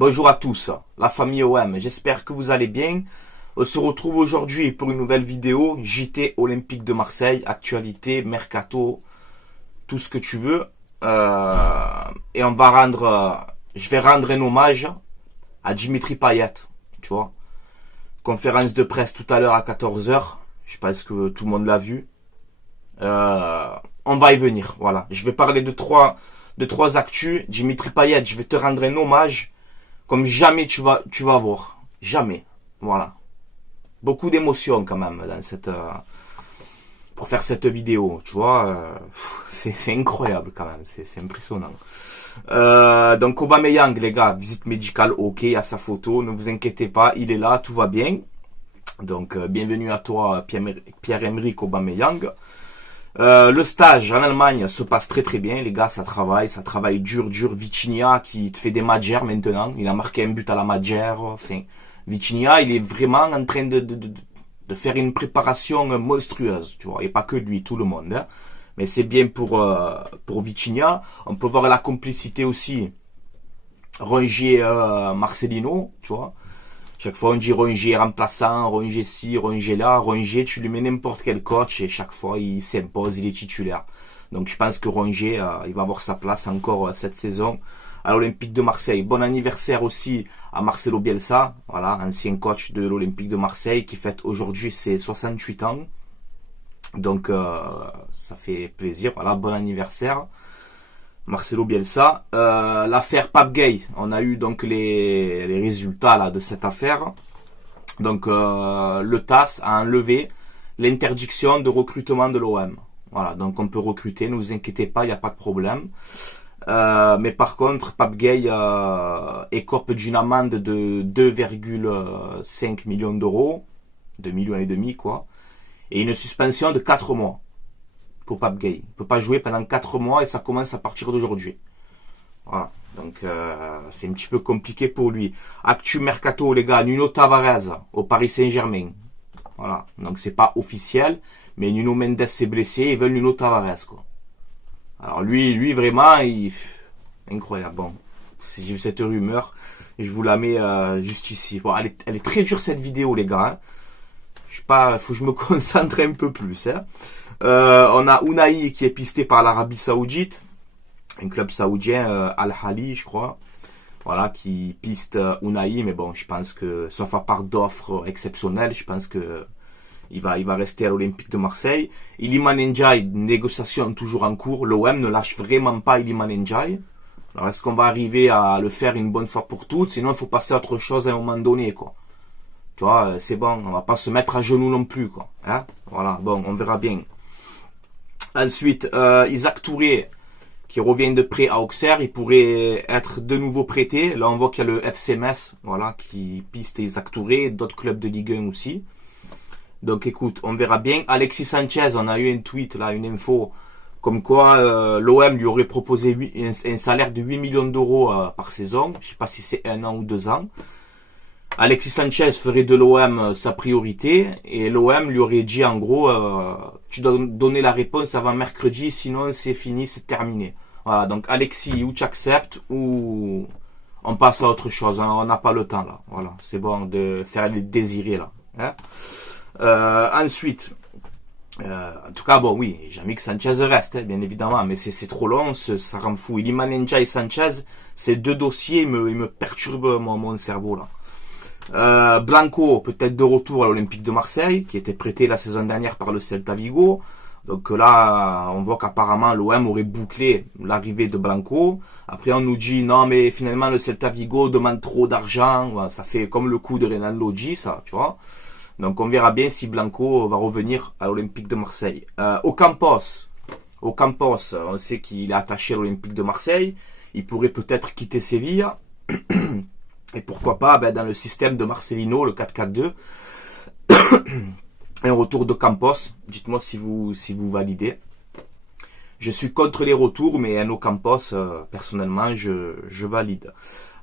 Bonjour à tous, la famille OM, j'espère que vous allez bien. On se retrouve aujourd'hui pour une nouvelle vidéo, JT Olympique de Marseille, actualité, mercato, tout ce que tu veux. Et on va rendre, je vais rendre un hommage à Dimitri Payet, tu vois. Conférence de presse tout à l'heure à 14 h, je pense que tout le monde l'a vu. On va y venir, voilà. Je vais parler de trois actus. Dimitri Payet, je vais te rendre un hommage comme jamais tu vas voir. Jamais. Voilà. Beaucoup d'émotions quand même dans pour faire cette vidéo, tu vois. C'est incroyable quand même, c'est impressionnant. Donc Aubameyang, les gars, visite médicale, ok, à sa photo, ne vous inquiétez pas, il est là, tout va bien. Donc bienvenue à toi, Pierre-Emerick Aubameyang. Le stage en Allemagne se passe très très bien, les gars, ça travaille dur. Vitinha qui te fait des Madjer maintenant, il a marqué un but à la Madjer. Enfin, Vitinha, il est vraiment en train de faire une préparation monstrueuse, tu vois, et pas que lui, tout le monde. Hein. Mais c'est bien pour Vitinha. On peut voir la complicité aussi Rongier Marcelino, tu vois. Chaque fois on dit Rongier remplaçant, Rongier ci, Rongier là, Rongier tu lui mets n'importe quel coach et chaque fois il s'impose, il est titulaire. Donc je pense que Rongier il va avoir sa place encore cette saison à l'Olympique de Marseille. Bon anniversaire aussi à Marcelo Bielsa, voilà, ancien coach de l'Olympique de Marseille qui fête aujourd'hui ses 68 ans. Donc ça fait plaisir, voilà, bon anniversaire. Marcelo Bielsa. L'affaire Pape Gueye, on a eu donc les résultats là de cette affaire. Donc le TAS a enlevé l'interdiction de recrutement de l'OM. Voilà, donc on peut recruter, ne vous inquiétez pas, il n'y a pas de problème. Mais par contre, Pape Gueye écope d'une amende de 2,5 millions d'euros, 2,5 millions quoi, et une suspension de 4 mois. Pour Pape Gueye. Il ne peut pas jouer pendant 4 mois et ça commence à partir d'aujourd'hui. Voilà. Donc c'est un petit peu compliqué pour lui. Actu mercato, les gars, Nuno Tavares au Paris Saint-Germain. Voilà. Donc c'est pas officiel, mais Nuno Mendes s'est blessé, ils veulent Nuno Tavares, quoi. Alors lui vraiment, incroyable. Bon, si j'ai vu cette rumeur, je vous la mets juste ici. Bon, elle est très dure cette vidéo, les gars. Hein. Je sais pas, faut que je me concentre un peu plus. Hein. On a Unai qui est pisté par l'Arabie Saoudite, un club saoudien, Al-Ahly je crois, voilà, qui piste Unai, mais bon, je pense que, sauf à part d'offres exceptionnelles, je pense que il va rester à l'Olympique de Marseille. Iliman Ndiaye, négociation toujours en cours, l'OM ne lâche vraiment pas Iliman Ndiaye. Alors est-ce qu'on va arriver à le faire une bonne fois pour toutes, sinon il faut passer à autre chose à un moment donné, quoi. Tu vois, c'est bon, on va pas se mettre à genoux non plus, quoi. Hein, voilà, bon, on verra bien. Ensuite, Isaac Touré, qui revient de prêt à Auxerre, il pourrait être de nouveau prêté. Là, on voit qu'il y a le FC Metz, voilà, qui piste Isaac Touré, d'autres clubs de Ligue 1 aussi. Donc, écoute, on verra bien. Alexis Sanchez, on a eu un tweet, là, une info, comme quoi l'OM lui aurait proposé un salaire de 8 millions d'euros par saison. Je sais pas si c'est 1 an ou 2 ans. Alexis Sanchez ferait de l'OM sa priorité et l'OM lui aurait dit en gros tu dois donner la réponse avant mercredi, sinon c'est fini, c'est terminé. Voilà, donc Alexis, ou tu acceptes ou on passe à autre chose, hein, on n'a pas le temps là. Voilà, c'est bon de faire les désirés là. Hein. Ensuite, en tout cas bon oui, jamais que Sanchez reste, hein, bien évidemment, mais c'est trop long, ça rend fou. Iliman Ndiaye et Sanchez, ces deux dossiers ils me perturbent mon cerveau là. Blanco peut-être de retour à l'Olympique de Marseille, qui était prêté la saison dernière par le Celta Vigo. Donc là, on voit qu'apparemment l'OM aurait bouclé l'arrivée de Blanco. Après, on nous dit non, mais finalement le Celta Vigo demande trop d'argent. Ça fait comme le coup de Renan Lodji, ça, tu vois. Donc on verra bien si Blanco va revenir à l'Olympique de Marseille. Ocampos, on sait qu'il est attaché à l'Olympique de Marseille. Il pourrait peut-être quitter Séville. Et pourquoi pas, dans le système de Marcelino, le 4-4-2, un retour de Campos. Dites-moi si vous validez. Je suis contre les retours, mais un Ocampos, personnellement, je valide.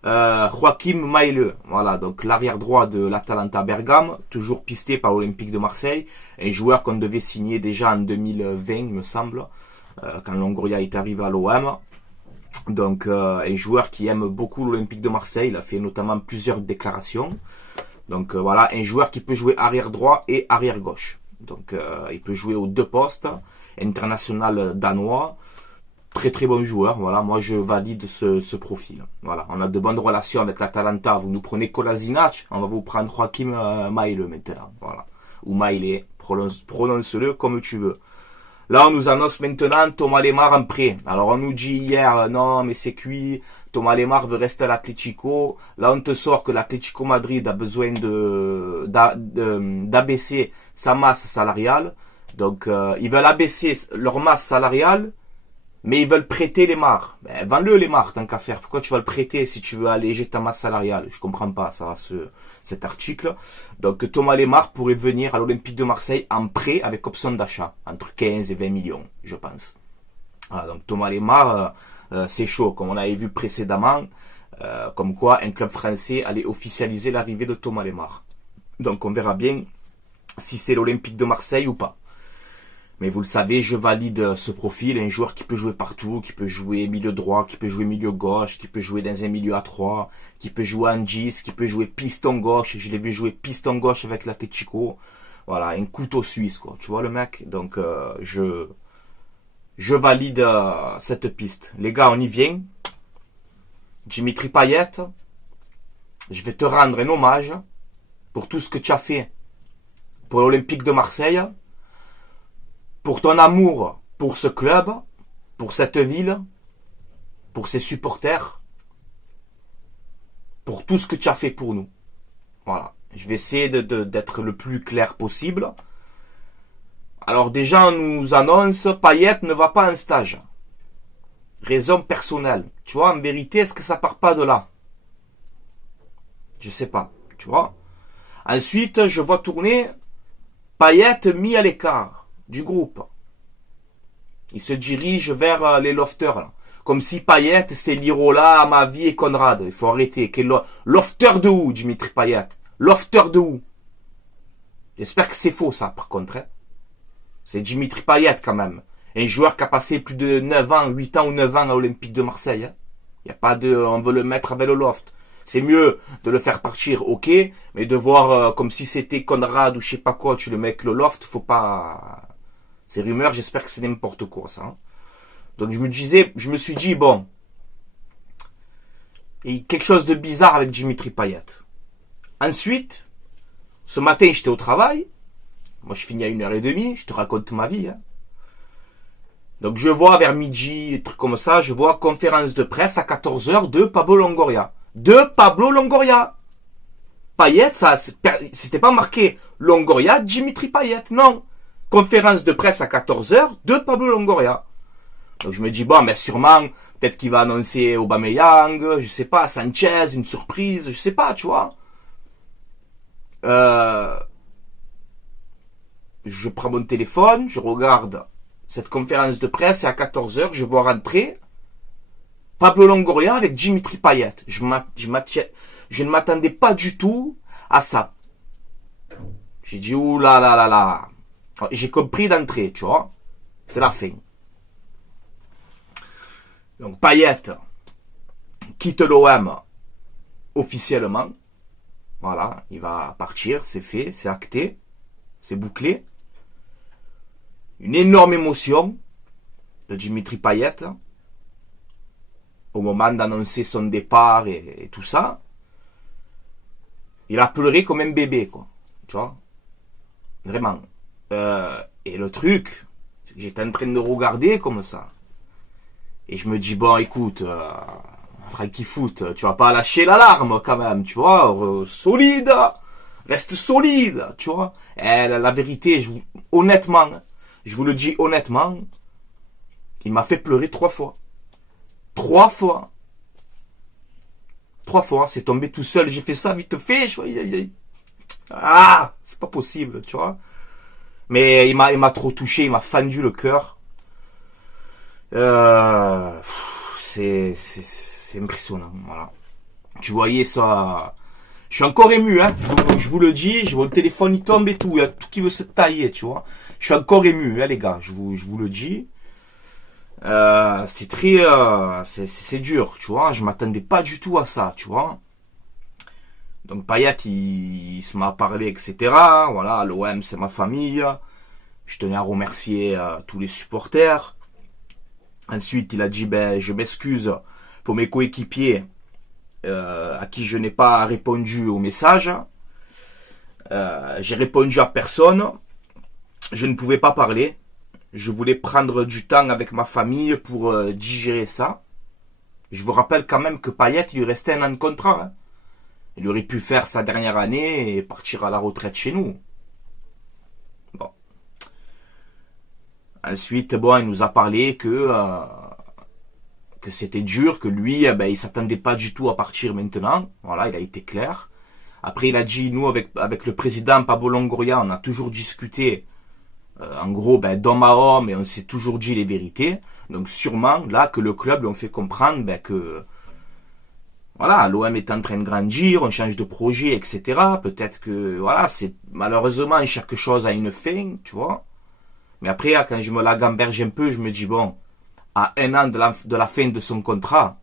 Joachim Maile, voilà, donc l'arrière droit de l'Atalanta Bergame, toujours pisté par l'Olympique de Marseille, un joueur qu'on devait signer déjà en 2020, il me semble, quand Longoria est arrivé à l'OM. Donc, un joueur qui aime beaucoup l'Olympique de Marseille. Il a fait notamment plusieurs déclarations. Donc, voilà, un joueur qui peut jouer arrière droit et arrière gauche. Donc, il peut jouer aux deux postes. International danois. Très très bon joueur. Voilà, moi je valide ce profil. Voilà, on a de bonnes relations avec l'Atalanta. Vous nous prenez Kolasinac, on va vous prendre Joachim Maile maintenant. Voilà. Ou Maile, prononce-le comme tu veux. Là, on nous annonce maintenant Thomas Lemar en prêt. Alors, on nous dit hier, non, mais c'est cuit. Thomas Lemar veut rester à l'Atlético. Là, on te sort que l'Atlético Madrid a besoin d'abaisser sa masse salariale. Donc, ils veulent abaisser leur masse salariale, mais ils veulent prêter Lemar. Ben, vends-le Lemar, tant qu'à faire. Pourquoi tu vas le prêter si tu veux alléger ta masse salariale? Je comprends pas ça, cet article. Donc Thomas Lemar pourrait venir à l'Olympique de Marseille en prêt avec option d'achat, entre 15 et 20 millions, je pense. Voilà, donc Thomas Lemar, c'est chaud, comme on avait vu précédemment, comme quoi un club français allait officialiser l'arrivée de Thomas Lemar. Donc on verra bien si c'est l'Olympique de Marseille ou pas. Mais vous le savez, je valide ce profil, un joueur qui peut jouer partout, qui peut jouer milieu droit, qui peut jouer milieu gauche, qui peut jouer dans un milieu à 3, qui peut jouer en 10, qui peut jouer piston gauche. Je l'ai vu jouer piston gauche avec l'Atlético. Voilà, un couteau suisse, quoi. Tu vois le mec? Donc, je valide cette piste. Les gars, on y vient. Dimitri Payet, je vais te rendre un hommage pour tout ce que tu as fait pour l'Olympique de Marseille. Pour ton amour pour ce club, pour cette ville, pour ses supporters, pour tout ce que tu as fait pour nous. Voilà. Je vais essayer d'être le plus clair possible. Alors déjà, on nous annonce, Payet ne va pas en stage. Raison personnelle. Tu vois, en vérité, est-ce que ça part pas de là? Je sais pas. Tu vois. Ensuite, je vois tourner Payet mis à l'écart du groupe. Il se dirige vers les lofters, là. Comme si Payet, c'est Lirola, Amavi et Conrad. Il faut arrêter. Lofter de où, Dimitri Payet? Lofter de où? J'espère que c'est faux, ça, par contre. Hein. C'est Dimitri Payet, quand même. Un joueur qui a passé plus de 9 ans, 8 ans ou 9 ans à l'Olympique de Marseille. Hein. Il n'y a pas de... On veut le mettre avec le loft. C'est mieux de le faire partir, ok, mais de voir comme si c'était Conrad ou je sais pas quoi, tu le mets avec le loft, faut pas... Ces rumeurs, j'espère que c'est n'importe quoi, ça. Hein. Donc je me suis dit, bon, il y a quelque chose de bizarre avec Dimitri Payet. Ensuite, ce matin, j'étais au travail. Moi, je finis à 1h30, je te raconte ma vie. Hein. Donc je vois vers midi, des trucs comme ça, je vois conférence de presse à 14h de Pablo Longoria. Payet, ça, c'était pas marqué Longoria, Dimitri Payet, non. Conférence de presse à 14h de Pablo Longoria. Donc je me dis, bon, mais sûrement, peut-être qu'il va annoncer Aubameyang, je sais pas, Sanchez, une surprise, je sais pas, tu vois. Je prends mon téléphone, je regarde cette conférence de presse et à 14h, je vois rentrer Pablo Longoria avec Dimitri Payet. Je ne m'attendais pas du tout à ça. J'ai dit, ouh là là là là. J'ai compris d'entrée, tu vois. C'est la fin. Donc Payet quitte l'OM officiellement. Voilà, il va partir, c'est fait, c'est acté, c'est bouclé. Une énorme émotion de Dimitri Payet au moment d'annoncer son départ et tout ça. Il a pleuré comme un bébé, quoi. Tu vois? Vraiment. Et le truc, c'est que j'étais en train de regarder comme ça. Et je me dis, bon, écoute, Frankie Foot, tu vas pas lâcher l'alarme quand même, tu vois, solide, reste solide, tu vois. Et la vérité, honnêtement, je vous le dis honnêtement, il m'a fait pleurer 3 fois. 3 fois. 3 fois, c'est tombé tout seul, j'ai fait ça vite fait, c'est pas possible, tu vois. Mais il m'a trop touché, il m'a fendu le cœur. C'est impressionnant, voilà. Tu voyais ça. Je suis encore ému, hein. Je vous le dis, je vois le téléphone, il tombe et tout. Il y a tout qui veut se tailler, tu vois. Je suis encore ému, hein, les gars. Je vous le dis. C'est très, c'est dur, tu vois. Je m'attendais pas du tout à ça, tu vois. Donc Payet, il se m'a parlé, etc. Voilà, l'OM c'est ma famille. Je tenais à remercier tous les supporters. Ensuite, il a dit, ben, je m'excuse pour mes coéquipiers à qui je n'ai pas répondu au message. J'ai répondu à personne. Je ne pouvais pas parler. Je voulais prendre du temps avec ma famille pour digérer ça. Je vous rappelle quand même que Payet, il lui restait un an de contrat. Hein. Il aurait pu faire sa dernière année et partir à la retraite chez nous. Bon. Ensuite, bon, il nous a parlé que c'était dur, que lui, ben, il s'attendait pas du tout à partir maintenant. Voilà, il a été clair. Après, il a dit, nous, avec le président Pablo Longoria, on a toujours discuté, en gros, ben, d'homme à homme, et on s'est toujours dit les vérités. Donc, sûrement, là, que le club lui a fait comprendre, ben, que, voilà, l'OM est en train de grandir, on change de projet, etc. Peut-être que, voilà, c'est, malheureusement, chaque chose a une fin, tu vois. Mais après, quand je me la gamberge un peu, je me dis, bon, à un an de la fin de son contrat,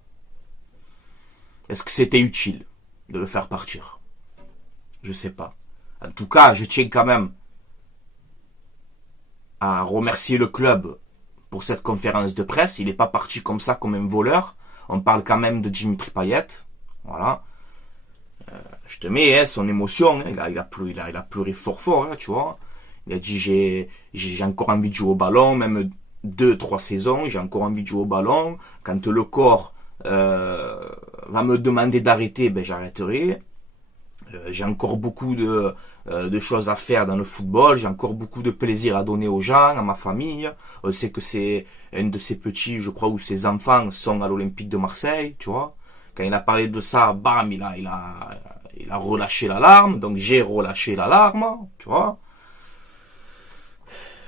est-ce que c'était utile de le faire partir? Je sais pas. En tout cas, je tiens quand même à remercier le club pour cette conférence de presse. Il n'est pas parti comme ça, comme un voleur. On parle quand même de Dimitri Payet. Voilà. Je te mets hein, son émotion. Hein. Il a pleuré fort, hein, tu vois. Il a dit j'ai encore envie de jouer au ballon, même 2-3 saisons, j'ai encore envie de jouer au ballon. Quand le corps va me demander d'arrêter, ben j'arrêterai. J'ai encore beaucoup de choses à faire dans le football, j'ai encore beaucoup de plaisir à donner aux gens, à ma famille. On sait que c'est un de ses petits, je crois, ou ses enfants sont à l'Olympique de Marseille, tu vois. Quand il a parlé de ça, bam, il a relâché l'alarme, donc j'ai relâché l'alarme, tu vois.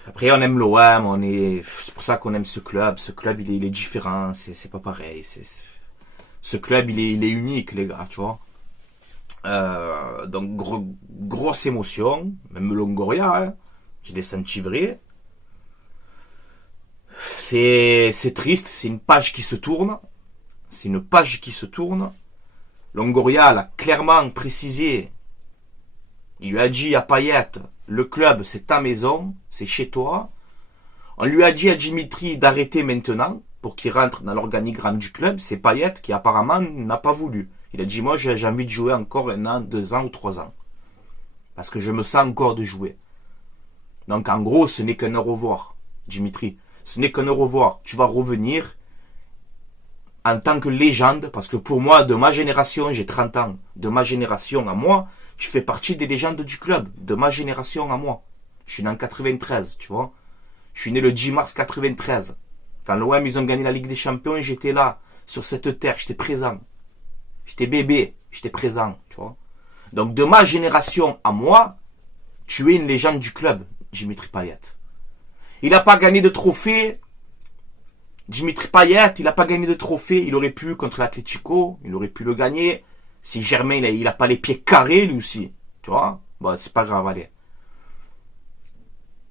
Après, on aime l'OM, c'est pour ça qu'on aime ce club. Ce club, il est différent, c'est pas pareil. Ce club, il est unique, les gars, tu vois. Donc, grosse émotion, même Longoria, hein, je l'ai senti vrai. C'est triste, c'est une page qui se tourne. C'est une page qui se tourne. Longoria l'a clairement précisé. Il lui a dit à Payet, le club c'est ta maison, c'est chez toi. On lui a dit à Dimitri d'arrêter maintenant pour qu'il rentre dans l'organigramme du club. C'est Payet qui apparemment n'a pas voulu. Il a dit moi j'ai envie de jouer encore 1 an, 2 ans ou 3 ans. Parce que je me sens encore de jouer. Donc en gros ce n'est qu'un au revoir, Dimitri. Ce n'est qu'un au revoir. Tu vas revenir en tant que légende. Parce que pour moi, de ma génération, j'ai 30 ans. De ma génération à moi, tu fais partie des légendes du club, de ma génération à moi. Je suis né en 93, tu vois. Je suis né le 10 mars 93. Quand l'OM, ils ont gagné la Ligue des Champions, j'étais là, sur cette terre, j'étais présent. J'étais bébé, j'étais présent, tu vois. Donc, de ma génération à moi, tu es une légende du club, Dimitri Payet. Il n'a pas gagné de trophée. Dimitri Payet, il n'a pas gagné de trophée. Il aurait pu contre l'Atlético, il aurait pu le gagner. Si Germain, il a pas les pieds carrés, lui aussi. Tu vois? Bon, c'est pas grave, allez.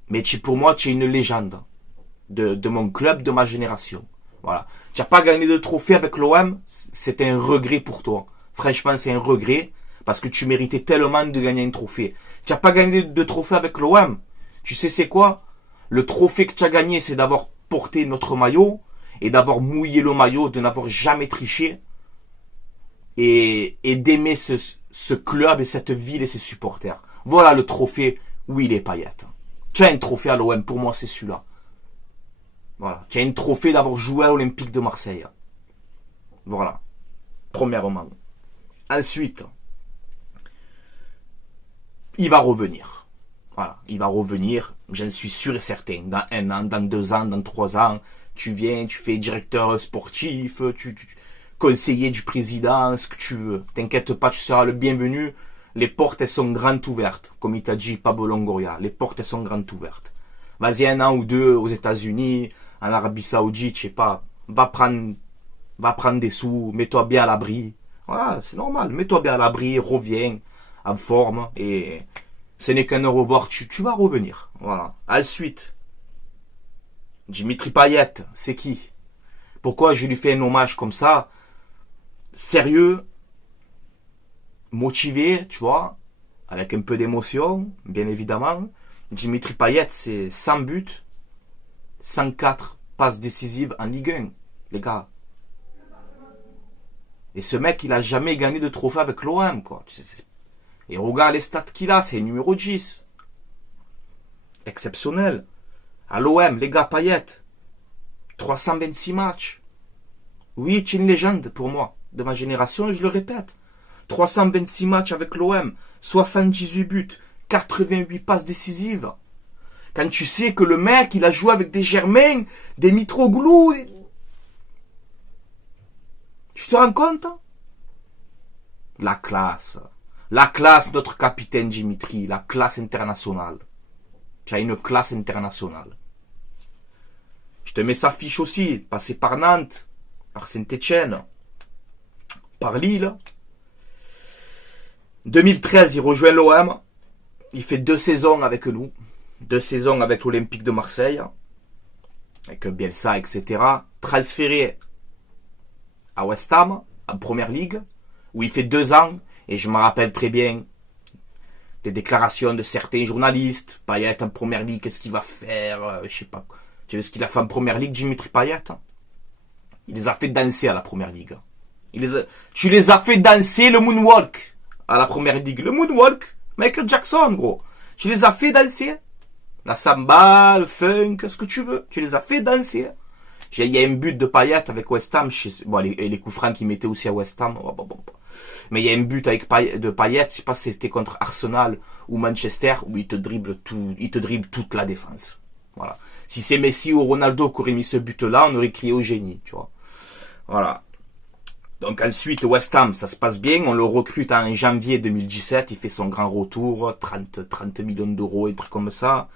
Mais pour moi, tu es une légende de mon club, de ma génération. Voilà. Tu n'as pas gagné de trophée avec l'OM, c'est un regret pour toi. Franchement, c'est un regret, parce que tu méritais tellement de gagner un trophée. Tu n'as pas gagné de trophée avec l'OM. Tu sais c'est quoi? Le trophée que tu as gagné, c'est d'avoir porté notre maillot, et d'avoir mouillé le maillot, de n'avoir jamais triché. Et d'aimer ce club et cette ville et ses supporters. Voilà le trophée où il est Payet. Tu as un trophée à l'OM, pour moi c'est celui-là. Voilà. Tu as un trophée d'avoir joué à l'Olympique de Marseille. Voilà. Premièrement. Ensuite, il va revenir. Voilà. Il va revenir, j'en suis sûr et certain. Dans 1 an, dans 2 ans, dans 3 ans, tu viens, tu fais directeur sportif, conseiller du président, ce que tu veux. T'inquiète pas, tu seras le bienvenu. Les portes, elles sont grandes ouvertes. Comme il t'a dit Pablo Longoria. Les portes, elles sont grandes ouvertes. Vas-y 1 an ou 2 aux États-Unis, en Arabie Saoudite, je sais pas. Va prendre des sous, mets-toi bien à l'abri. Voilà, c'est normal. Mets-toi bien à l'abri, reviens en forme. Et ce n'est qu'un au revoir, tu vas revenir. Voilà. Ensuite, Dimitri Payet, c'est qui? Pourquoi je lui fais un hommage comme ça? Sérieux, motivé, tu vois, avec un peu d'émotion, bien évidemment. Dimitri Payet, c'est 100 buts, 104 passes décisives en Ligue 1, les gars. Et ce mec, il a jamais gagné de trophée avec l'OM, quoi. Et regarde les stats qu'il a, c'est numéro 10. Exceptionnel. À l'OM, les gars, Payet, 326 matchs. Oui, c'est une légende pour moi, de ma génération, je le répète. 326 matchs avec l'OM, 78 buts, 88 passes décisives. Quand tu sais que le mec, il a joué avec des Germain, des Mitroglou. Tu te rends compte? La classe. La classe, notre capitaine Dimitri, la classe internationale. Tu as une classe internationale. Je te mets sa fiche aussi, passé par Nantes, par Saint-Etienne, par Lille. 2013, il rejoint l'OM. Il fait 2 saisons avec nous. 2 saisons avec l'Olympique de Marseille. Avec Bielsa, etc. Transféré à West Ham, en Première Ligue, où il fait 2 ans. Et je me rappelle très bien des déclarations de certains journalistes. Payet en Première Ligue, qu'est-ce qu'il va faire? Je sais pas. Tu sais ce qu'il a fait en Première Ligue, Dimitri Payet? Il les a fait danser à la Première Ligue. Tu les as fait danser le moonwalk à la Première Ligue. Le moonwalk, Michael Jackson, gros. Tu les as fait danser. La samba, le funk, ce que tu veux. Tu les as fait danser. Il y a un but de Payet avec West Ham. Bon, les coups francs qu'il mettait aussi à West Ham. Mais il y a un but avec de Payet, je sais pas si c'était contre Arsenal ou Manchester, où il te dribble toute la défense. Voilà. Si c'est Messi ou Ronaldo qui aurait mis ce but-là, on aurait crié au génie, tu vois. Voilà. Donc ensuite, West Ham, ça se passe bien. On le recrute en janvier 2017. Il fait son grand retour, 30 millions d'euros, un truc comme ça.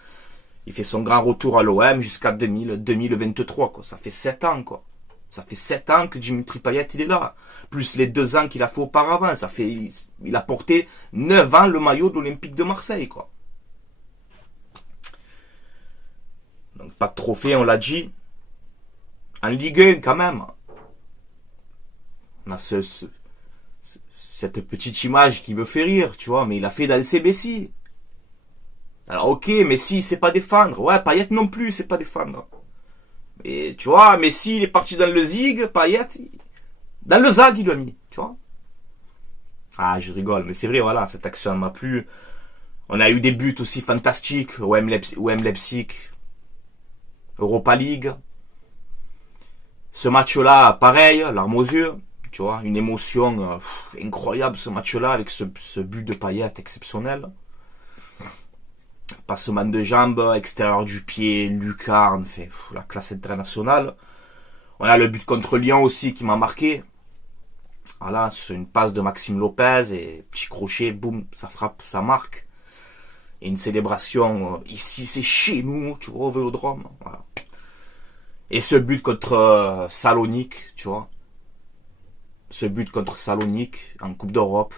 Il fait son grand retour à l'OM jusqu'à 2023, quoi. Ça fait 7 ans, quoi. Ça fait 7 ans que Dimitri Payet, il est là. Plus les 2 ans qu'il a fait auparavant. Il a porté 9 ans le maillot de l'Olympique de Marseille, quoi. Donc pas de trophée, on l'a dit. En Ligue 1, quand même. On a cette petite image qui me fait rire, tu vois. Mais il a fait danser Messi. Alors ok, Messi, il sait pas défendre. Ouais, Payet non plus, il sait pas défendre. Et tu vois, Messi, il est parti dans le zig, Payet, dans le zag, il l'a mis, tu vois. Ah, je rigole, mais c'est vrai, voilà, cette action m'a plu. On a eu des buts aussi fantastiques, OM Leipzig, Europa League. Ce match-là, pareil, larmes aux yeux, tu vois, une émotion incroyable ce match-là, avec ce but de Payet exceptionnel. Passement de jambes, extérieur du pied, lucarne, fait la classe internationale. On a le but contre Lyon aussi qui m'a marqué. Voilà, c'est une passe de Maxime Lopez et petit crochet, boum, ça frappe, ça marque. Et une célébration, ici c'est chez nous, tu vois, au Vélodrome. Voilà. Et ce but contre Salonique, tu vois. Ce but contre Salonique en Coupe d'Europe,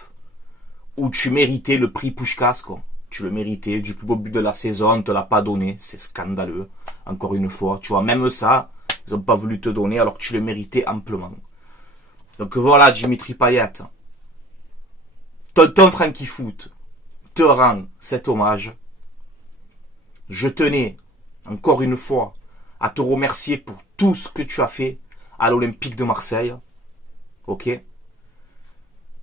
où tu méritais le prix Puskás, quoi. Tu le méritais, du plus beau but de la saison, on ne te l'a pas donné, c'est scandaleux, encore une fois, tu vois, même ça, ils n'ont pas voulu te donner alors que tu le méritais amplement. Donc voilà, Dimitri Payet, tonton Frankie Foot te rend cet hommage. Je tenais, encore une fois, à te remercier pour tout ce que tu as fait à l'Olympique de Marseille, ok?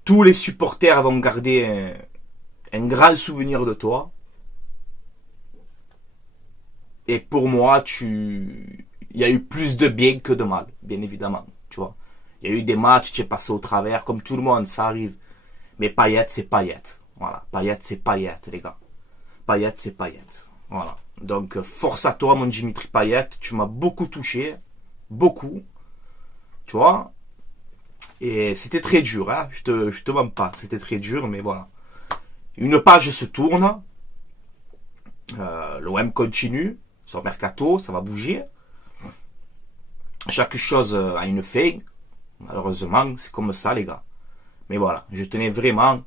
Tous les supporters vont garder un grand souvenir de toi. Et pour moi, il y a eu plus de bien que de mal, bien évidemment, tu vois. Il y a eu des matchs, tu es passé au travers, comme tout le monde, ça arrive. Mais Payet, c'est Payet. Voilà, Payet, c'est Payet, les gars. Payet, c'est Payet. Voilà. Donc, force à toi, mon Dimitri Payet. Tu m'as beaucoup touché. Beaucoup. Tu vois. Et c'était très dur, hein. Je te mens pas. C'était très dur, mais voilà. Une page se tourne. L'OM continue. Son mercato, ça va bouger. Chaque chose a une fin. Malheureusement, c'est comme ça, les gars. Mais voilà, je tenais vraiment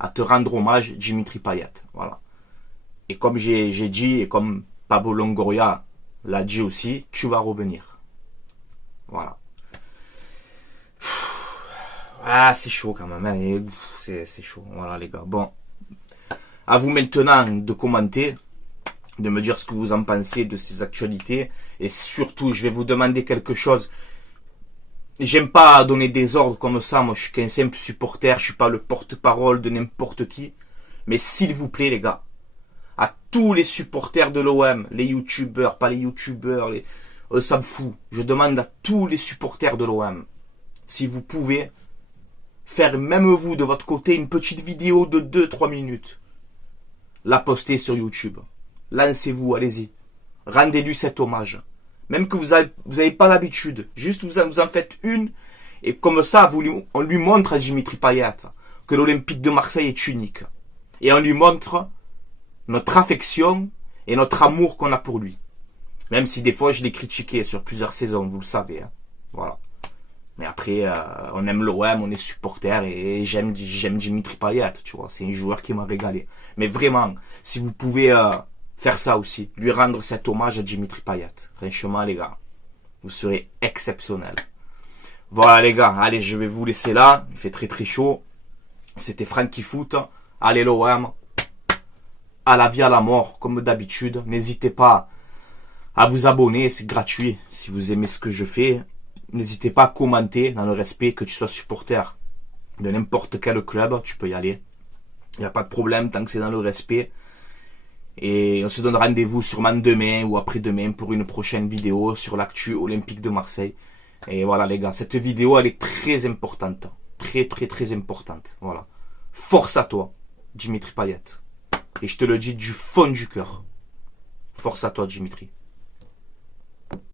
à te rendre hommage, Dimitri Payet. Voilà. Et comme j'ai dit, et comme Pablo Longoria l'a dit aussi, tu vas revenir. Voilà. Ah, c'est chaud quand même. Hein. C'est chaud. Voilà, les gars. Bon. À vous maintenant de commenter, de me dire ce que vous en pensez de ces actualités. Et surtout, je vais vous demander quelque chose. J'aime pas donner des ordres comme ça. Moi, je suis qu'un simple supporter. Je suis pas le porte-parole de n'importe qui. Mais s'il vous plaît, les gars, à tous les supporters de l'OM, les youtubeurs, pas les youtubeurs, ça me fout. Je demande à tous les supporters de l'OM, si vous pouvez faire, même vous de votre côté, une petite vidéo de 2-3 minutes. La poster sur YouTube. Lancez-vous, allez-y. Rendez-lui cet hommage. Même que vous avez pas l'habitude. Juste vous en faites une. Et comme ça, on lui montre à Dimitri Payet que l'Olympique de Marseille est unique. Et on lui montre notre affection et notre amour qu'on a pour lui. Même si des fois je l'ai critiqué sur plusieurs saisons, vous le savez. Hein. Voilà. Mais après, on aime l'OM, on est supporter et j'aime Dimitri Payet, tu vois. C'est un joueur qui m'a régalé. Mais vraiment, si vous pouvez faire ça aussi, lui rendre cet hommage à Dimitri Payet. Franchement, les gars, vous serez exceptionnels. Voilà, les gars. Allez, je vais vous laisser là. Il fait très très chaud. C'était Franky Foot. Allez, l'OM. À la vie, à la mort, comme d'habitude. N'hésitez pas à vous abonner, c'est gratuit. Si vous aimez ce que je fais, n'hésitez pas à commenter dans le respect, que tu sois supporter de n'importe quel club, tu peux y aller. Il n'y a pas de problème tant que c'est dans le respect. Et on se donne rendez-vous sûrement demain ou après-demain pour une prochaine vidéo sur l'actu Olympique de Marseille. Et voilà les gars, cette vidéo elle est très importante. Très très très importante. Voilà. Force à toi, Dimitri Payet. Et je te le dis du fond du cœur. Force à toi, Dimitri.